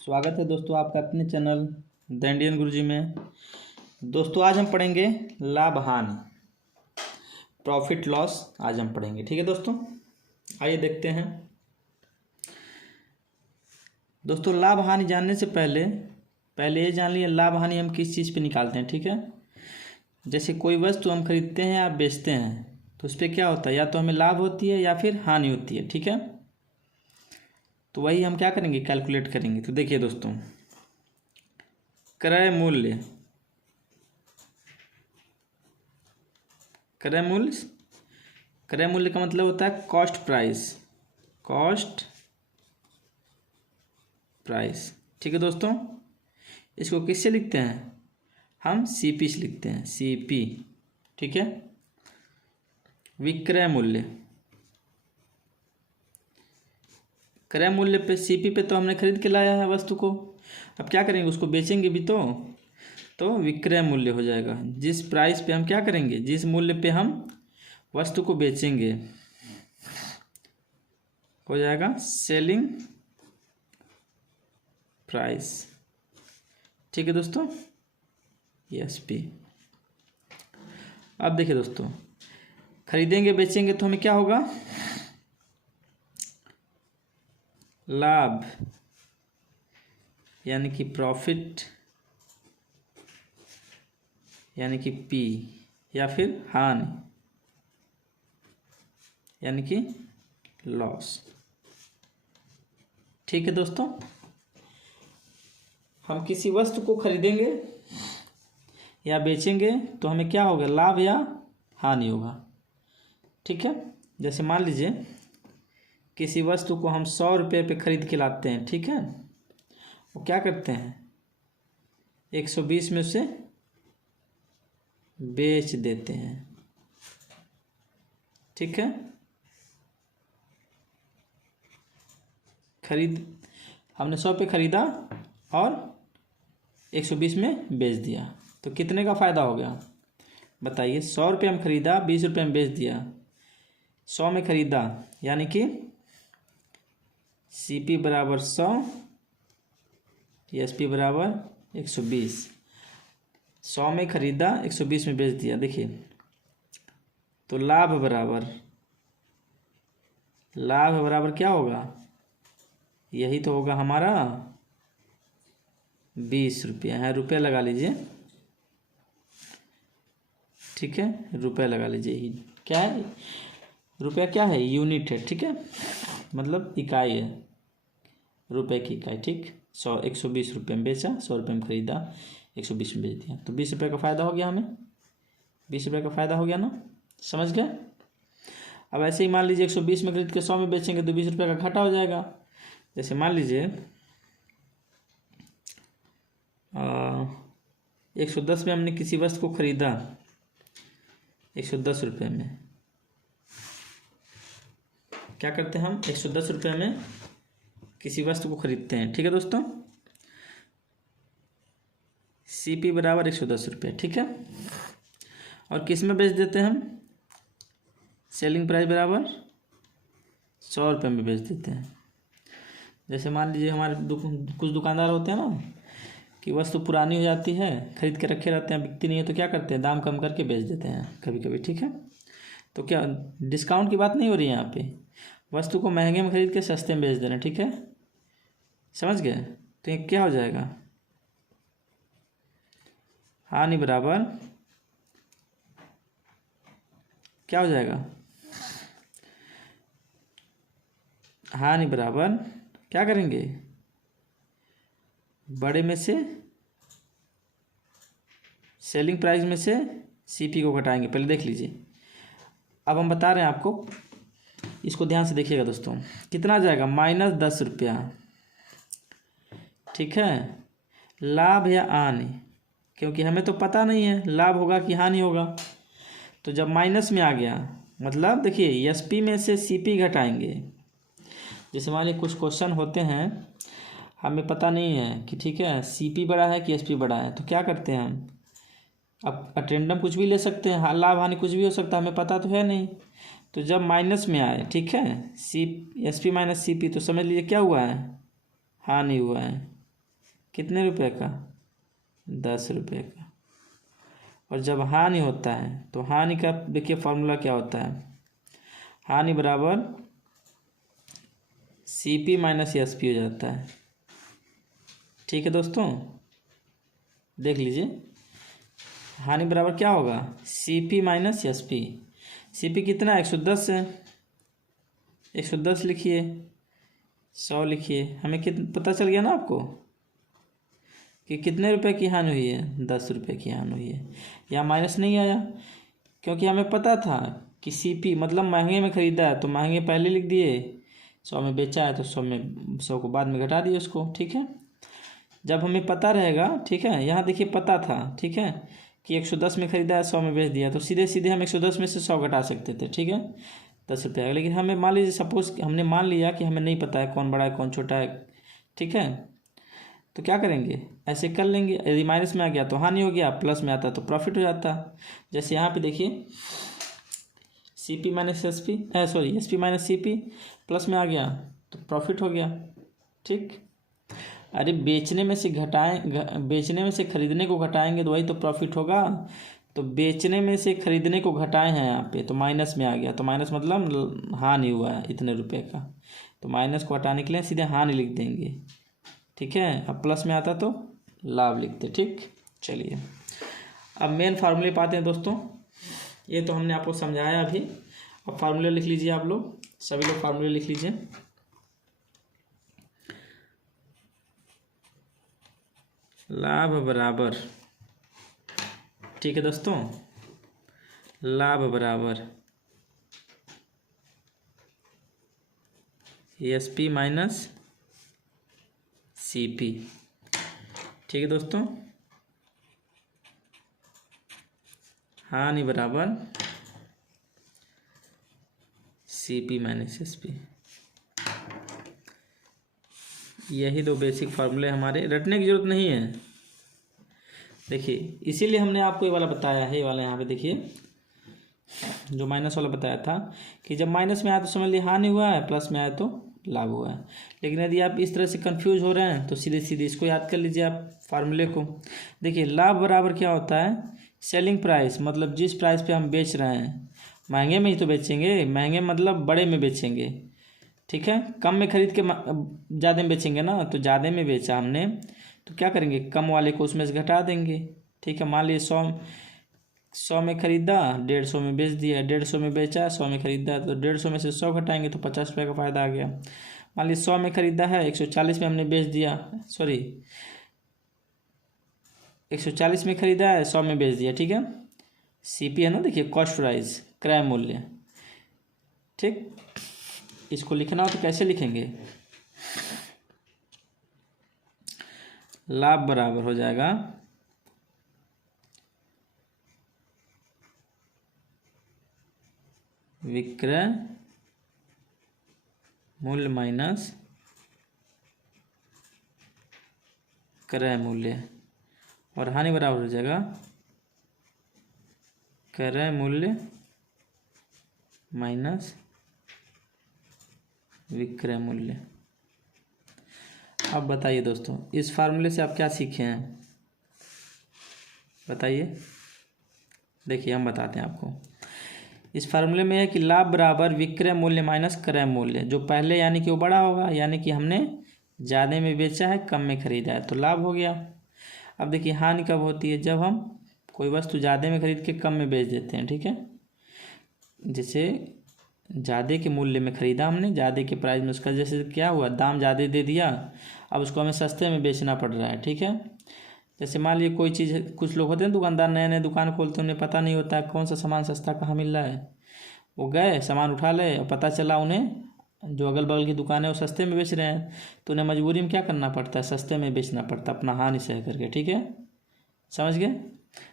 स्वागत है दोस्तों आपका अपने चैनल द इंडियन गुरुजी में। दोस्तों आज हम पढ़ेंगे लाभ हानि, प्रॉफिट लॉस आज हम पढ़ेंगे। ठीक है दोस्तों, आइए देखते हैं। दोस्तों लाभ हानि जानने से पहले ये जान लिए लाभ हानि हम किस चीज़ पे निकालते हैं। ठीक है, जैसे कोई वस्तु हम खरीदते हैं या बेचते हैं तो उस पर क्या होता है, या तो हमें लाभ होती है या फिर हानि होती है। ठीक है, तो वही हम क्या करेंगे, कैलकुलेट करेंगे। तो देखिए दोस्तों, क्रय मूल्य का मतलब होता है कॉस्ट प्राइस। ठीक है दोस्तों, इसको किससे लिखते हैं, हम सीपी से लिखते हैं, सीपी। ठीक है, विक्रय मूल्य पे सीपी पे तो हमने खरीद के लाया है वस्तु को, अब क्या करेंगे, उसको बेचेंगे भी तो विक्रय मूल्य हो जाएगा। जिस प्राइस पे हम क्या करेंगे, जिस मूल्य पे हम वस्तु को बेचेंगे हो जाएगा सेलिंग प्राइस। ठीक है दोस्तों, एसपी। अब देखिए दोस्तों, खरीदेंगे बेचेंगे तो हमें क्या होगा, लाभ यानी कि प्रॉफिट यानी कि पी, या फिर हानि यानी कि लॉस। ठीक है दोस्तों, हम किसी वस्तु को खरीदेंगे या बेचेंगे तो हमें क्या होगा, लाभ या हानि होगा। ठीक है, जैसे मान लीजिए किसी वस्तु को हम 100 रुपये पे खरीद के लाते हैं। ठीक है, वो क्या करते हैं, 120 में उसे बेच देते हैं। ठीक है, हमने 100 पे खरीदा और 120 में बेच दिया, तो कितने का फ़ायदा हो गया बताइए। 100 रुपये हम खरीदा, 20 रुपये में बेच दिया। 100 में खरीदा यानी कि सीपी बराबर 100, एसपी बराबर 120। 100 में खरीदा, 120 में बेच दिया। देखिए, तो लाभ बराबर क्या होगा, यही तो होगा हमारा 20 रुपया है, रुपया लगा लीजिए। ठीक है, रुपया लगा लीजिए। क्या है, रुपया क्या है, यूनिट है। ठीक है, मतलब इकाई है, रुपए की इकाई। ठीक, 120 रुपये में बेचा, 100 रुपये में खरीदा, 120 में बेच दिया, तो 20 रुपये का फ़ायदा हो गया हमें, 20 रुपये का फ़ायदा हो गया ना, समझ गए। अब ऐसे ही मान लीजिए 120 में खरीद के 100 में बेचेंगे तो 20 रुपये का घाटा हो जाएगा। जैसे मान लीजिए 110 में हमने किसी वस्तु को खरीदा 110 रुपये में, क्या करते हैं हम, 110 रुपये में किसी वस्तु को खरीदते हैं। ठीक है दोस्तों, सीपी बराबर 110 रुपये। ठीक है, और किस में बेच देते हैं हम, सेलिंग प्राइस बराबर 100 रुपये में बेच देते हैं। जैसे मान लीजिए हमारे कुछ दुकानदार होते हैं ना कि वस्तु पुरानी हो जाती है, खरीद के रखे रहते हैं, बिकती नहीं है, तो क्या करते हैं, दाम कम करके बेच देते हैं कभी कभी। ठीक है, तो क्या डिस्काउंट की बात नहीं हो रही है यहाँ पे, वस्तु को महंगे में खरीद के सस्ते में बेच देना। ठीक है, समझ गए। तो ये क्या हो जाएगा, हानि बराबर क्या हो जाएगा, हानि बराबर क्या करेंगे, बड़े में से सेलिंग प्राइस में से सीपी को घटाएंगे। पहले देख लीजिए, अब हम बता रहे हैं आपको, इसको ध्यान से देखिएगा दोस्तों, कितना जाएगा, -10 रुपया। ठीक है, लाभ या हानि, क्योंकि हमें तो पता नहीं है लाभ होगा कि हानि होगा, तो जब माइनस में आ गया मतलब देखिए एसपी में से सीपी घटाएंगे। जैसे मान लीजिए कुछ क्वेश्चन होते हैं हमें पता नहीं है कि ठीक है सीपी बड़ा है कि एसपी बड़ा है, तो क्या करते हैं हम, अब अटेंडम कुछ भी ले सकते हैं, लाभ हानि कुछ भी हो सकता है, हमें पता तो है नहीं। तो जब माइनस में आए, ठीक है, एसपी माइनस सीपी, तो समझ लीजिए क्या हुआ है, हानि हुआ है। कितने रुपए का? 10 रुपये का। और जब हानि होता है तो हानि का देखिए फॉर्मूला क्या होता है, हानि बराबर CP माइनस SP हो जाता है। ठीक है दोस्तों, देख लीजिए, हानि बराबर क्या होगा, CP माइनस SP। CP कितना है, 110 है, 110 लिखिए, 100 लिखिए। हमें पता चल गया ना आपको कि कितने रुपए की हानि हुई है, 10 रुपये की हानि हुई है। यहाँ माइनस नहीं आया क्योंकि हमें पता था कि CP मतलब महंगे में ख़रीदा है तो महंगे पहले लिख दिए, 100 में बेचा है तो 100 को बाद में घटा दिए उसको। ठीक है, जब हमें पता रहेगा, ठीक है, यहाँ देखिए पता था, ठीक है, कि 110 में ख़रीदा है, 100 में बेच दिया, तो सीधे सीधे हम 110 में से 100 घटा सकते थे। ठीक है, 10 रुपये। लेकिन हमें मान लीजिए सपोज हमने मान लिया कि हमें नहीं पता है कौन बड़ा है कौन छोटा है, ठीक है, तो क्या करेंगे, ऐसे कर लेंगे। यदि माइनस में आ गया तो हानि हो गया, प्लस में आता तो प्रॉफिट हो जाता। जैसे यहाँ पे देखिए CP minus SP, sorry SP minus CP, plus में आ गया तो प्रॉफिट हो गया। ठीक, अरे बेचने में से बेचने में से खरीदने को घटाएंगे तो वही तो प्रॉफिट होगा। तो बेचने में से खरीदने को घटाए हैं यहाँ पे तो माइनस में आ गया, तो माइनस मतलब हानि हुआ है इतने रुपए का, तो माइनस को हटाने के लिए सीधे हानि लिख देंगे। ठीक है, अब प्लस में आता तो लाभ लिखते। ठीक, चलिए अब मेन फार्मूले पाते हैं दोस्तों। ये तो हमने आपको समझाया अभी। अब फार्मूले लिख लीजिए, आप लोग सभी लोग फार्मूले लिख लीजिए। लाभ बराबर, ठीक है दोस्तों, लाभ बराबर SP माइनस CP। ठीक है दोस्तों, हानि बराबर CP माइनस SP। यही दो बेसिक फार्मूले हमारे, रटने की जरूरत नहीं है। देखिए इसीलिए हमने आपको ये वाला बताया है, ये वाला यहाँ पे देखिए जो माइनस वाला बताया था कि जब माइनस में आया तो समझ लीजिए हानि हुआ है, प्लस में आया तो लाभ हुआ है। लेकिन यदि आप इस तरह से कंफ्यूज हो रहे हैं तो सीधे सीधे इसको याद कर लीजिए आप फार्मूले को। देखिए लाभ बराबर क्या होता है, सेलिंग प्राइस, मतलब जिस प्राइस पे हम बेच रहे हैं, महंगे में ही तो बेचेंगे, महंगे मतलब बड़े में बेचेंगे। ठीक है, कम में खरीद के ज़्यादा में बेचेंगे ना, तो ज़्यादा में बेचा हमने तो क्या करेंगे, कम वाले को उसमें से घटा देंगे। ठीक है, मान लीजिए 100 में ख़रीदा, 150 में बेच दिया, 150 में बेचा, 100 में ख़रीदा, तो 150 में से 100 घटाएंगे तो 50 रुपये का फ़ायदा आ गया। मान लीजिए 100 में ख़रीदा है, 140 में हमने बेच दिया, सॉरी 140 में ख़रीदा है, 100 में बेच दिया। ठीक है, CP है ना, देखिए कॉस्ट प्राइस, क्रय मूल्य। ठीक, इसको लिखना हो तो कैसे लिखेंगे, लाभ बराबर हो जाएगा विक्रय मूल्य माइनस क्रय मूल्य, और हानि बराबर हो जाएगा क्रय मूल्य माइनस विक्रय मूल्य। अब बताइए दोस्तों, इस फार्मूले से आप क्या सीखे हैं, बताइए। देखिए हम बताते हैं आपको, इस फार्मूले में है कि लाभ बराबर विक्रय मूल्य माइनस क्रय मूल्य। जो पहले यानी कि वो बड़ा होगा, यानी कि हमने ज़्यादा में बेचा है, कम में ख़रीदा है, तो लाभ हो गया। अब देखिए हानि कब होती है, जब हम कोई वस्तु ज़्यादा में खरीद के कम में बेच देते हैं। ठीक है, जैसे ज़्यादा के मूल्य में ख़रीदा हमने, ज़्यादा के प्राइस में, उसका जैसे क्या हुआ, दाम ज़्यादा दे दिया, अब उसको हमें सस्ते में बेचना पड़ रहा है। ठीक है, जैसे मान लीजिए कोई चीज़, कुछ लोग होते हैं दुकानदार, नए नए दुकान खोलते हैं, उन्हें पता नहीं होता है कौन सा सामान सस्ता कहाँ मिल रहा है। वो गए सामान उठा ले और पता चला उन्हें जो अगल बगल की दुकान है वो सस्ते में बेच रहे हैं, तो उन्हें मजबूरी में क्या करना पड़ता है, सस्ते में बेचना पड़ता है, अपना हानि सह करके। ठीक है, समझ गए।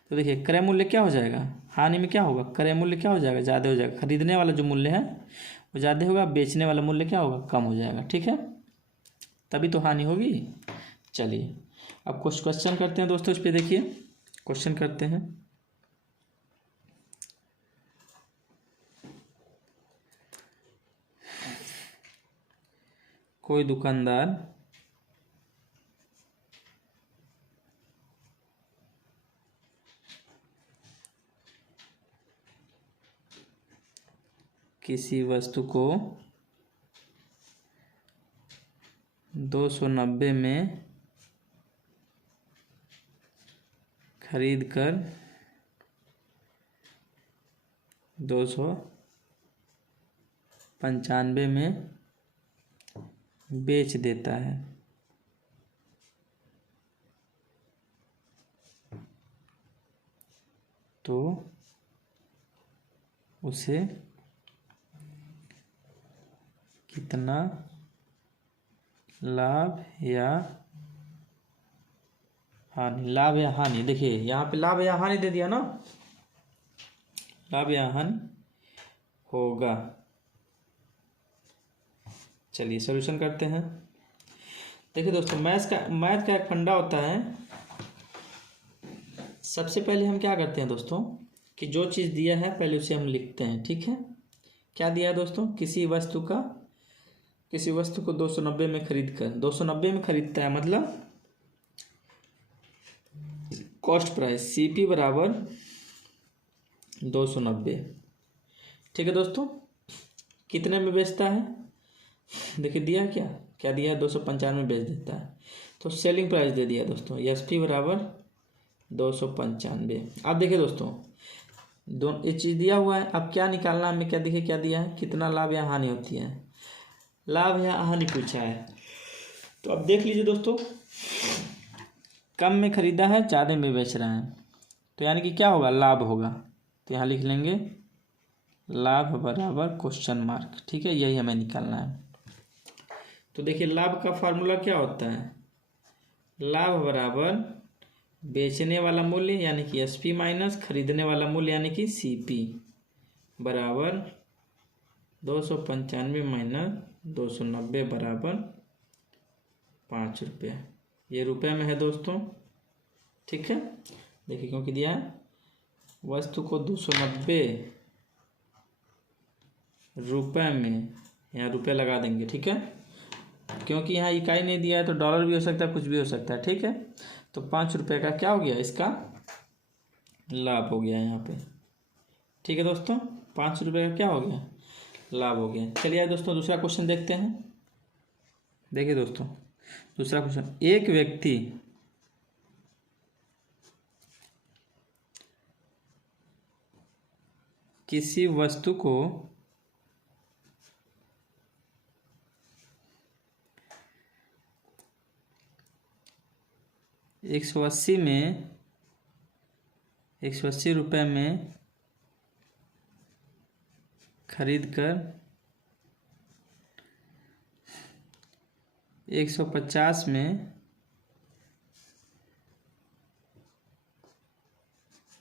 तो देखिए क्रय मूल्य क्या हो जाएगा, हानि में क्या होगा, क्रय मूल्य क्या हो जाएगा, ज़्यादा हो जाएगा। खरीदने वाला जो मूल्य है वो ज़्यादा होगा, बेचने वाला मूल्य क्या होगा, कम हो जाएगा। ठीक है, तभी तो हानि होगी। चलिए अब कुछ क्वेश्चन करते हैं दोस्तों, इस पर देखिए क्वेश्चन करते हैं। कोई दुकानदार किसी वस्तु को 290 में खरीद कर 295 में बेच देता है, तो उसे कितना लाभ या हानि, लाभ या हानि, देखिए यहाँ पे लाभ या हानि दे दिया ना, लाभ या हानि होगा। चलिए सॉल्यूशन करते हैं। देखिए दोस्तों, मैथ का एक फंडा होता है। सबसे पहले हम क्या करते हैं दोस्तों कि जो चीज़ दिया है पहले उसे हम लिखते हैं, ठीक है। क्या दिया है दोस्तों, किसी वस्तु को 290 में खरीद कर, 290 में खरीदता है मतलब कॉस्ट प्राइस CP बराबर 290, ठीक है दोस्तों। कितने में बेचता है, देखिए दिया क्या दिया है, 295 में बेच देता है, तो सेलिंग प्राइस दे दिया दोस्तों, SP बराबर 295। अब देखिए दोस्तों, दोनों ये चीज़ दिया हुआ है। अब क्या निकालना हमें, क्या देखिए क्या दिया है, कितना लाभ या हानि होती है, लाभ या हानि पूछा है। तो अब देख लीजिए दोस्तों, कम में खरीदा है, ज़्यादा में बेच रहा है, तो यानी कि क्या होगा, लाभ होगा। तो यहाँ लिख लेंगे लाभ बराबर क्वेश्चन मार्क, ठीक है, यही हमें निकालना है। तो देखिए लाभ का फार्मूला क्या होता है, लाभ बराबर बेचने वाला मूल्य यानी कि SP माइनस खरीदने वाला मूल्य यानी कि CP बराबर 295 माइनस 290 बराबर 5 रुपये। ये रुपए में है दोस्तों, ठीक है। देखिए क्योंकि दिया है वस्तु को 290 रुपए में, यहाँ रुपए लगा देंगे, ठीक है, क्योंकि यहाँ इकाई नहीं दिया है तो डॉलर भी हो सकता है, कुछ भी हो सकता है, ठीक है। तो 5 रुपये का क्या हो गया, इसका लाभ हो गया यहाँ पे, ठीक है दोस्तों। 5 रुपये का क्या हो गया, लाभ हो गया। चलिए दोस्तों दूसरा क्वेश्चन देखते हैं। देखिए दोस्तों दूसरा क्वेश्चन, एक व्यक्ति किसी वस्तु को 180 रुपये में खरीद कर 150 में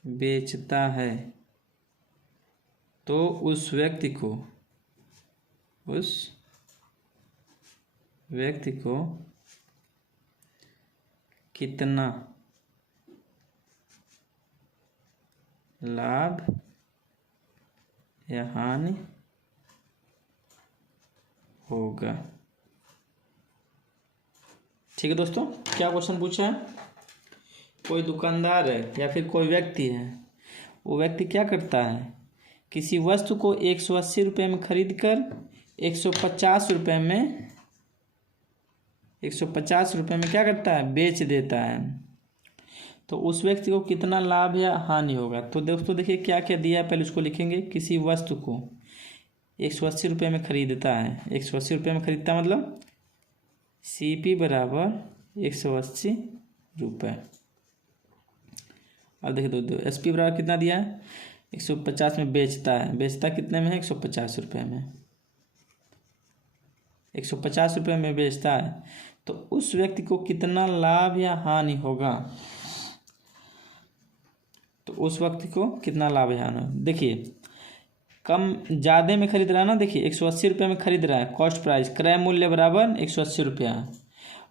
बेचता है, तो उस व्यक्ति को कितना लाभ या हानि होगा, ठीक है दोस्तों। क्या क्वेश्चन पूछा है, कोई दुकानदार है या फिर कोई व्यक्ति है, वो व्यक्ति क्या करता है, किसी वस्तु को 180 रुपये में खरीद कर 150 रुपये में क्या करता है, बेच देता है, तो उस व्यक्ति को कितना लाभ या हानि होगा। तो दोस्तों देखिए क्या क्या दिया है, पहले उसको लिखेंगे। किसी वस्तु को 180 रुपये में खरीदता है, 180 रुपये में खरीदता मतलब CP बराबर 180 रुपये। अब देखिए दोस्तों SP बराबर कितना दिया है, 150 में बेचता है, बेचता कितने में है, 150 रुपये में, 150 रुपये में बेचता है, तो उस व्यक्ति को कितना लाभ या हानि होगा, तो उस व्यक्ति को कितना लाभ या हानि। देखिए कम ज़्यादा में खरीद रहा है ना, देखिए 180 रुपये में खरीद रहा है, कॉस्ट प्राइस क्रय मूल्य बराबर 180 रुपया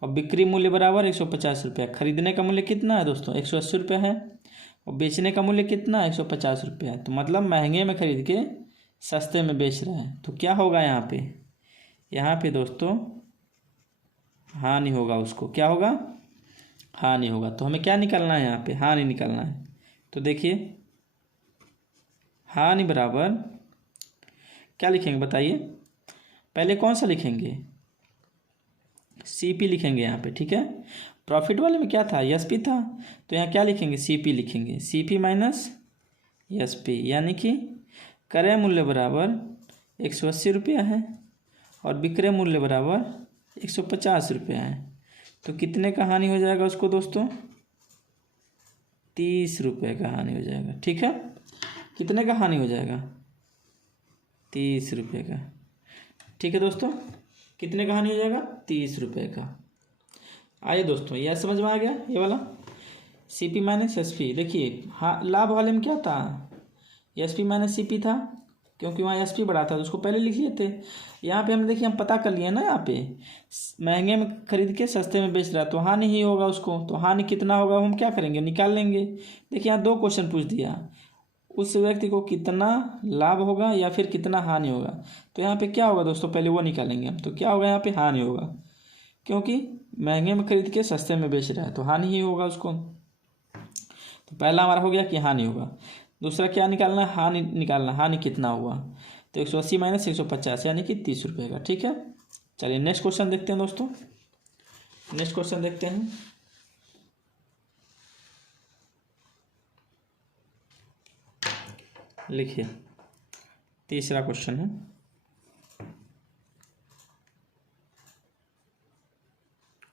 और बिक्री मूल्य बराबर 150 रुपया। खरीदने का मूल्य कितना है दोस्तों, 180 रुपया है, और बेचने का मूल्य कितना है, 150 रुपया है, तो मतलब महंगे में खरीद के सस्ते में बेच रहा है, तो क्या होगा यहाँ पे दोस्तों हानि होगा, उसको क्या होगा, हानि होगा। तो हमें क्या निकालना है, यहाँ पे हानि निकालना है। तो देखिए हानि बराबर क्या लिखेंगे बताइए? पहले कौन सा लिखेंगे? CP लिखेंगे यहाँ पे, ठीक है। प्रॉफिट वाले में क्या था? SP था, तो यहाँ क्या लिखेंगे? CP लिखेंगे। CP माइनस SP, यानी कि क्रय मूल्य बराबर 180 रुपया है और विक्रय मूल्य बराबर 150 रुपया है। तो कितने का हानि हो जाएगा उसको दोस्तों? 30 रुपये का हानि हो जाएगा, ठीक है। कितने का हानि हो जाएगा? 30 रुपये का, ठीक है दोस्तों। कितने का हानि हो जाएगा? 30 रुपये का। आइए दोस्तों, यह समझ में आ गया ये वाला CP माइनस SP। देखिए हाँ, लाभ वाले में क्या था? SP माइनस CP था, क्योंकि वहाँ SP बढ़ा था तो उसको पहले लिख लिए थे। यहाँ पे हमने देखिए हम पता कर लिए ना, यहाँ पे महंगे में खरीद के सस्ते में बेच रहा है तो हानि ही होगा उसको। तो हानि कितना होगा हम क्या करेंगे? निकाल लेंगे। देखिए यहाँ 2 क्वेश्चन पूछ दिया, उस व्यक्ति को कितना लाभ होगा या फिर कितना हानि होगा। तो यहाँ पे क्या होगा दोस्तों? पहले वो निकालेंगे हम। तो क्या होगा यहाँ पे? हानि होगा, क्योंकि महंगे में खरीद के सस्ते में बेच रहा है तो हानि ही होगा उसको। तो पहला हमारा हो गया कि हानि होगा। दूसरा क्या निकालना है? हानि निकालना। हानि कितना हुआ? तो 180 माइनस 150 यानी कि 30 रुपये का, ठीक है। चलिए नेक्स्ट क्वेश्चन देखते हैं दोस्तों। नेक्स्ट क्वेश्चन देखते हैं। लिखिए, तीसरा क्वेश्चन है,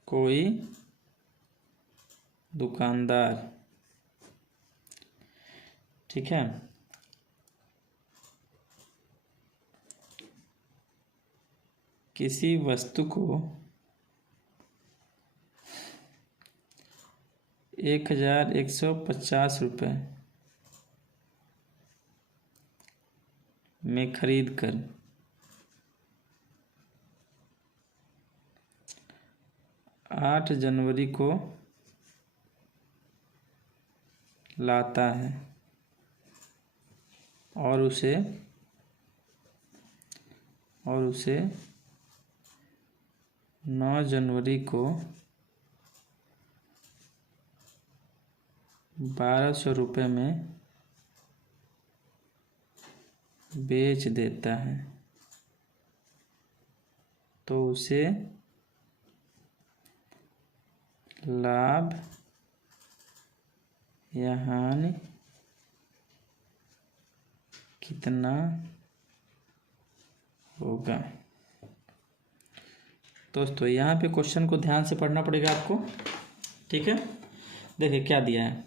कोई दुकानदार, ठीक है, किसी वस्तु को 1150 रुपये में खरीद कर 8 जनवरी को लाता है और उसे 9 जनवरी को 1200 रुपये में बेच देता है, तो उसे लाभ या हानि कितना होगा? दोस्तों यहाँ पे क्वेश्चन को ध्यान से पढ़ना पड़ेगा आपको, ठीक है। देखिए क्या दिया है,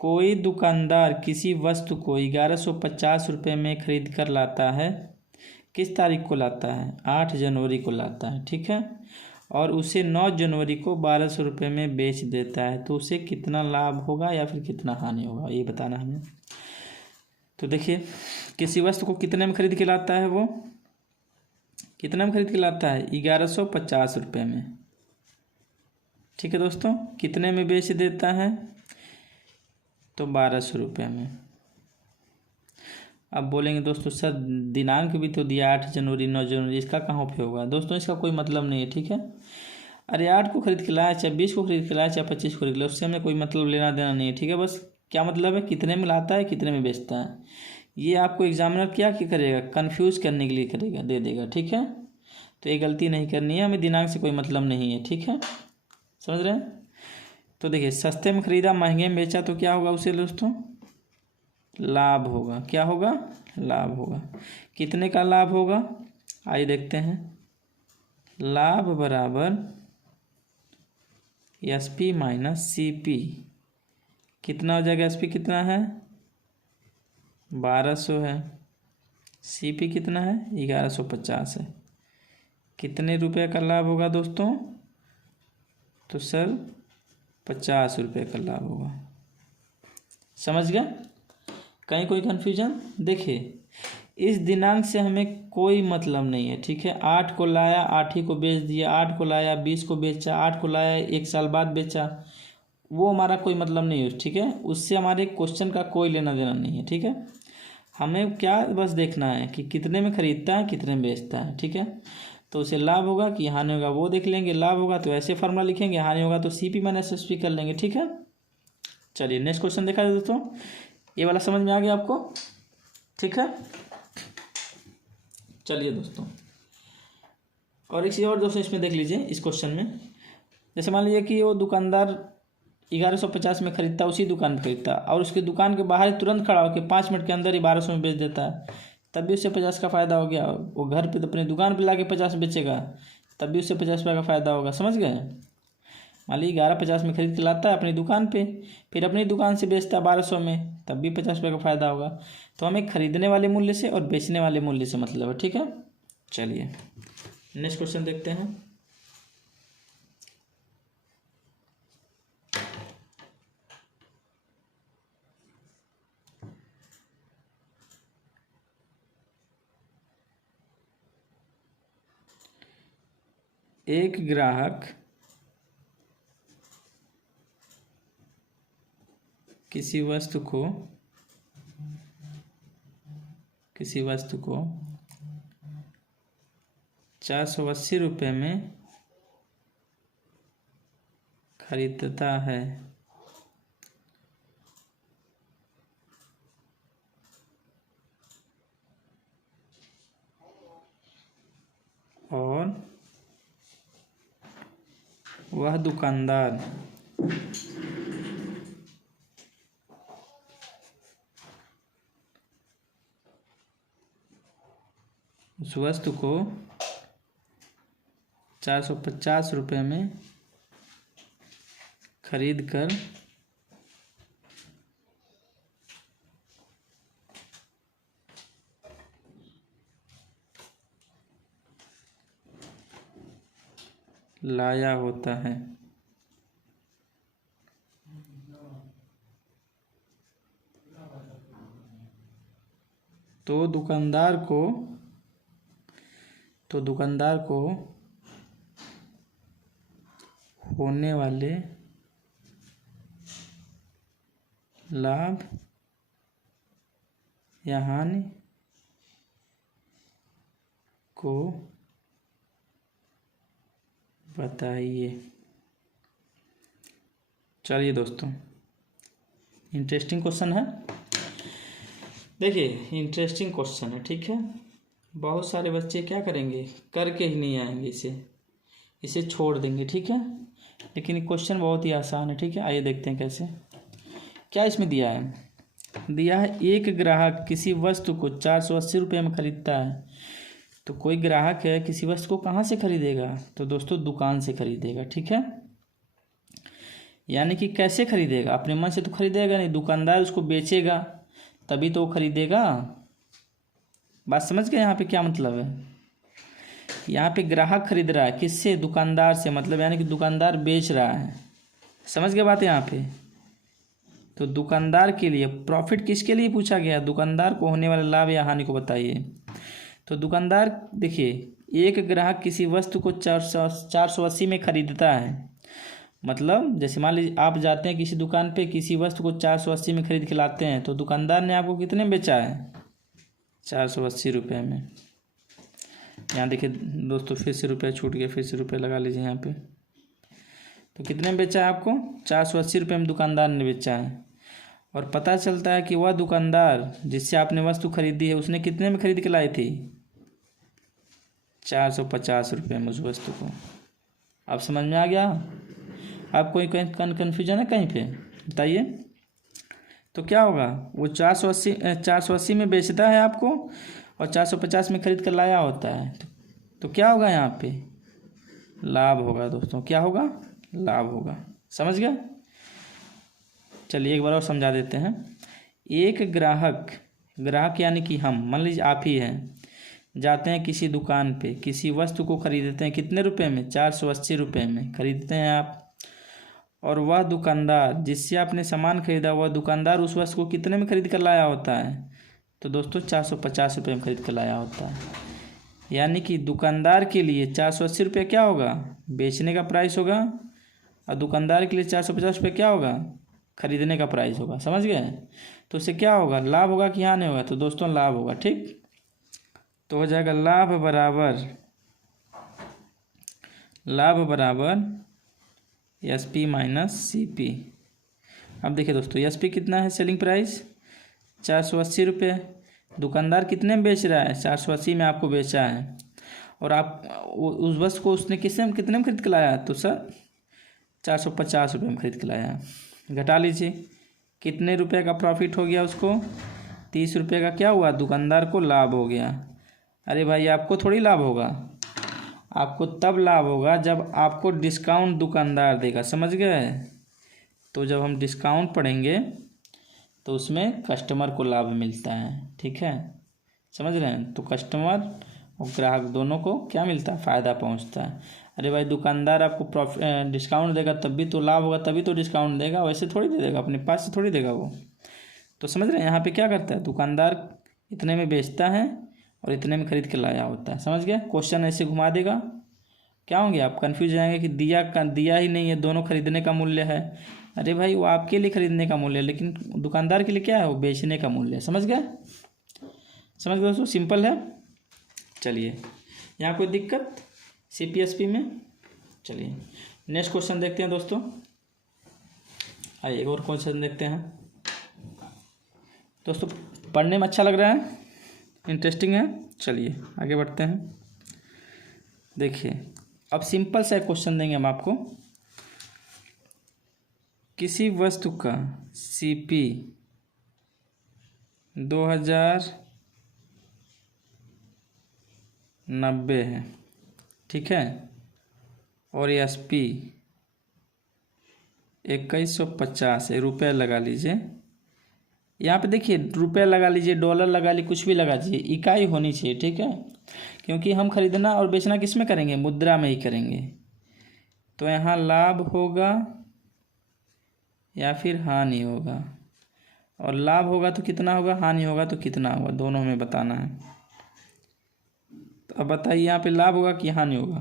कोई दुकानदार किसी वस्तु को 1150 रुपये में खरीद कर लाता है। किस तारीख को लाता है? 8 जनवरी को लाता है, ठीक है। और उसे 9 जनवरी को 1200 रुपये में बेच देता है, तो उसे कितना लाभ होगा या फिर कितना हानि होगा, ये बताना हमें। तो देखिए किसी वस्तु को कितने में खरीद के लाता है, वो कितने में खरीद के लाता है? 1150 रुपये में, ठीक है दोस्तों। कितने में बेच देता है? तो 1200 रुपये में। अब बोलेंगे दोस्तों सर दिनांक भी तो दिया 8 जनवरी 9 जनवरी, इसका कहाँ उपयोग होगा? दोस्तों इसका कोई मतलब नहीं है, ठीक है। अरे 8 को खरीद के लाया, चाहे 20 को खरीद के लाया, चाहे 25 को खरीद के लाया, उससे हमें कोई मतलब लेना देना नहीं है, ठीक है। बस क्या मतलब है? कितने में लाता है, कितने में बेचता है। ये आपको एग्जामिनर क्या करेगा? कन्फ्यूज़ करने के लिए करेगा, दे देगा, ठीक है। तो ये गलती नहीं करनी है, हमें दिनांक से कोई मतलब नहीं है, ठीक है। समझ रहे हैं? तो देखिए सस्ते में खरीदा महंगे में बेचा, तो क्या होगा उसे दोस्तों? लाभ होगा। क्या होगा? लाभ होगा। कितने का लाभ होगा? आइए देखते हैं। लाभ बराबर SP माइनस CP। कितना हो जाएगा? SP कितना है? 1200 है। CP कितना है? 1150 है। कितने रुपए का लाभ होगा दोस्तों? तो सर 50 रुपये का लाभ होगा। समझ गया? कहीं कोई कन्फ्यूजन? देखिए इस दिनांक से हमें कोई मतलब नहीं है, ठीक है। 8 को लाया 8 ही को बेच दिया, 8 को लाया 20 को बेचा, 8 को लाया 1 साल बाद बेचा, वो हमारा कोई मतलब नहीं है, ठीक है। उससे हमारे क्वेश्चन का कोई लेना देना नहीं है, ठीक है। हमें क्या बस देखना है कि कितने में खरीदता है, कितने में बेचता है, ठीक है। तो उसे लाभ होगा कि हानि होगा वो देख लेंगे। लाभ होगा तो ऐसे फार्मूला लिखेंगे, हानि होगा तो CP माइनस SP कर लेंगे, ठीक है। चलिए नेक्स्ट क्वेश्चन देखा जाए दोस्तों। ये वाला समझ में आ गया आपको, ठीक है। चलिए दोस्तों, और एक चीज़ और दोस्तों इसमें देख लीजिए इस क्वेश्चन में। जैसे मान लीजिए कि वो दुकानदार 1150 में खरीदता, उसी दुकान पर खरीदता, और उसकी दुकान के बाहर तुरंत खड़ा होकर 5 मिनट के अंदर ही 1200 में बेच देता है, तब भी उससे 50 का फ़ायदा हो गया। वो घर पे तो अपनी दुकान पे लाके 50 बेचेगा, तब भी उससे 50 रुपये का फ़ायदा होगा। समझ गए? मान लीजिए 1150 में खरीद के लाता है अपनी दुकान पे, फिर अपनी दुकान से बेचता है 1200 में, तब भी 50 रुपये का फ़ायदा होगा। तो हमें खरीदने वाले मूल्य से और बेचने वाले मूल्य से मतलब है। ठीक है, चलिए नेक्स्ट क्वेश्चन देखते हैं। एक ग्राहक किसी वस्तु को 480 रुपये में खरीदता है और वह दुकानदार उस वस्तु को 450 रुपये में खरीद कर लाया होता है, तो दुकानदार को होने वाले लाभ या हानि को बताइए। चलिए दोस्तों, इंटरेस्टिंग क्वेश्चन है। देखिए इंटरेस्टिंग क्वेश्चन है, ठीक है। बहुत सारे बच्चे क्या करेंगे, करके ही नहीं आएंगे, इसे छोड़ देंगे, ठीक है। लेकिन ये क्वेश्चन बहुत ही आसान है, ठीक है। आइए देखते हैं कैसे। क्या इसमें दिया है, एक ग्राहक किसी वस्तु को 480 रुपये में खरीदता है। तो कोई ग्राहक है, किसी वस्तु को कहाँ से खरीदेगा, तो दोस्तों दुकान से खरीदेगा, ठीक है। यानी कि कैसे खरीदेगा, अपने मन से तो खरीदेगा नहीं, दुकानदार उसको बेचेगा तभी तो वो खरीदेगा। बात समझ गए यहाँ पे क्या मतलब है। यहाँ पे ग्राहक खरीद रहा है किससे, दुकानदार से, मतलब यानी कि दुकानदार बेच रहा है। समझ गए बात यहाँ पे। तो दुकानदार के लिए प्रॉफिट किसके लिए पूछा गया, दुकानदार को होने वाले लाभ या हानि को बताइए। तो दुकानदार, देखिए एक ग्राहक किसी वस्तु को 480 में खरीदता है, मतलब जैसे मान लीजिए आप जाते हैं किसी दुकान पे, किसी वस्तु को 480 में खरीद के लाते हैं, तो दुकानदार ने आपको कितने में बेचा है, 480 रुपये में। यहाँ देखिए दोस्तों, फिर से रुपये छूट गया, फिर से रुपये लगा लीजिए यहाँ पे। तो कितने में बेचा है आपको, 480 रुपये में दुकानदार ने बेचा है। और पता चलता है कि वह दुकानदार जिससे आपने वस्तु खरीदी है, उसने कितने में खरीद के लाई थी, 450 रुपये में उस वस्तु को। आप समझ में आ गया। आप कोई कन्फ्यूजन है कहीं पे, बताइए। तो क्या होगा, वो 480 में बेचता है आपको और 450 में खरीद कर लाया होता है। तो क्या होगा यहाँ पे, लाभ होगा दोस्तों। क्या होगा, लाभ होगा। समझ गया। चलिए एक बार और समझा देते हैं। एक ग्राहक यानी कि हम, मान लीजिए आप ही हैं, जाते हैं किसी दुकान पे, किसी वस्तु को खरीदते हैं, कितने रुपए में, 480 रुपये में खरीदते हैं आप। और वह दुकानदार जिससे आपने सामान खरीदा, वह दुकानदार उस वस्तु को कितने में खरीद कर लाया होता है, तो दोस्तों 450 रुपये में खरीद कर लाया होता है। यानी कि दुकानदार के लिए 480 रुपये क्या होगा, बेचने का प्राइस होगा, और दुकानदार के लिए 450 रुपये क्या होगा, खरीदने का प्राइस होगा। समझ गए। तो उससे क्या होगा, लाभ होगा कि हानि होगा, तो दोस्तों लाभ होगा। ठीक, तो हो जाएगा लाभ बराबर SP माइनस CP। अब देखिए दोस्तों, SP कितना है, सेलिंग प्राइस 480 रुपये, दुकानदार कितने में बेच रहा है, 480 में आपको बेचा है, और आप उस वस्तु को उसने कितने में खरीद के लाया, तो सर 450 रुपये में खरीद के लाया है। घटा लीजिए, कितने रुपए का प्रॉफिट हो गया उसको, 30 रुपये का क्या हुआ, दुकानदार को लाभ हो गया। अरे भाई आपको थोड़ी लाभ होगा, आपको तब लाभ होगा जब आपको डिस्काउंट दुकानदार देगा, समझ गए। तो जब हम डिस्काउंट पढ़ेंगे तो उसमें कस्टमर को लाभ मिलता है, ठीक है, समझ रहे हैं। तो कस्टमर और ग्राहक दोनों को क्या मिलता है, फ़ायदा पहुंचता है। अरे भाई दुकानदार आपको डिस्काउंट देगा तब भी तो लाभ होगा, तभी तो डिस्काउंट देगा, वैसे थोड़ी दे देगा, अपने पास से थोड़ी देगा वो। तो समझ रहे हैं, यहाँ पे क्या करता है, दुकानदार इतने में बेचता है और इतने में खरीद के लाया होता है, समझ गए। क्वेश्चन ऐसे घुमा देगा, क्या होंगे आप, कन्फ्यूज जाएंगे कि दिया ही नहीं है, दोनों खरीदने का मूल्य है। अरे भाई वो आपके लिए खरीदने का मूल्य है, लेकिन दुकानदार के लिए क्या है, वो बेचने का मूल्य है, समझ गए। समझ गए दोस्तों, सिंपल है। चलिए, यहाँ कोई दिक्कत CPSP में। चलिए नेक्स्ट क्वेश्चन देखते हैं दोस्तों। आइए एक और क्वेश्चन देखते हैं दोस्तों, पढ़ने में अच्छा लग रहा है, इंटरेस्टिंग है। चलिए आगे बढ़ते हैं। देखिए अब सिंपल सा क्वेश्चन देंगे हम आपको। किसी वस्तु का CP 2090 है, ठीक है, और SP 2150 है, रुपये लगा लीजिए। यहाँ पे देखिए रुपये लगा लीजिए, डॉलर लगा लीजिए, कुछ भी लगा दीजिए, इकाई होनी चाहिए, ठीक है, क्योंकि हम खरीदना और बेचना किस में करेंगे, मुद्रा में ही करेंगे। तो यहाँ लाभ होगा या फिर हानि होगा, और लाभ होगा तो कितना होगा, हानि होगा तो कितना होगा, दोनों में बताना है। तो अब बताइए यहाँ पे लाभ होगा कि हानि होगा।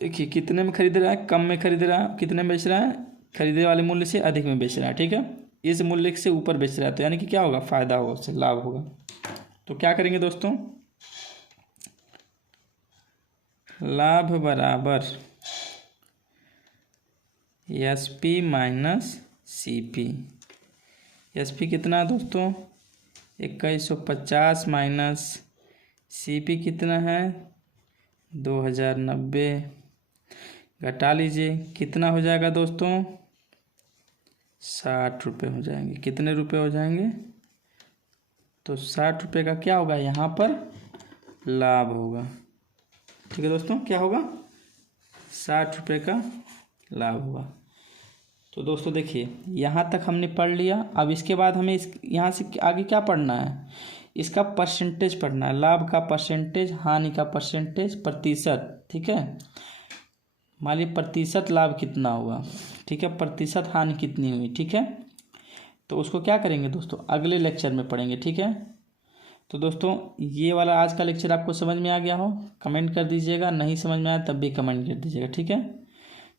देखिए कितने में खरीद रहा है, कम में खरीद रहा है, कितने में बेच रहा है, खरीदे वाले मूल्य से अधिक में बेच रहा है, ठीक है, इस मूल्य से ऊपर बेच रहा है, तो यानी कि क्या होगा, फायदा होगा, उससे लाभ होगा। तो क्या करेंगे दोस्तों, लाभ बराबर SP माइनस CP। SP कितना है दोस्तों, 2150 माइनस CP कितना है, 2090। घटा लीजिए, कितना हो जाएगा दोस्तों, 60 रुपये हो जाएंगे। कितने रुपये हो जाएंगे, तो 60 रुपये का क्या होगा, यहाँ पर लाभ होगा, ठीक है दोस्तों, क्या होगा, 60 रुपये का लाभ होगा। तो दोस्तों देखिए यहाँ तक हमने पढ़ लिया। अब इसके बाद हमें यहाँ से आगे क्या पढ़ना है, इसका परसेंटेज पढ़ना है, लाभ का परसेंटेज, हानि का परसेंटेज, प्रतिशत, ठीक है। मान लीजिए प्रतिशत लाभ कितना हुआ, ठीक है, प्रतिशत हानि कितनी हुई, ठीक है। तो उसको क्या करेंगे दोस्तों, अगले लेक्चर में पढ़ेंगे, ठीक है। तो दोस्तों ये वाला आज का लेक्चर आपको समझ में आ गया हो, कमेंट कर दीजिएगा, नहीं समझ में आया तब भी कमेंट कर दीजिएगा, ठीक है।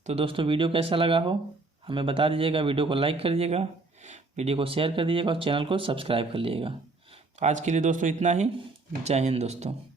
तो दोस्तों वीडियो कैसा लगा हो हमें बता दीजिएगा, वीडियो को लाइक कर दीजिएगा, वीडियो को शेयर कर दीजिएगा और चैनल को सब्सक्राइब कर लीजिएगा। तो आज के लिए दोस्तों इतना ही, जय हिंद दोस्तों।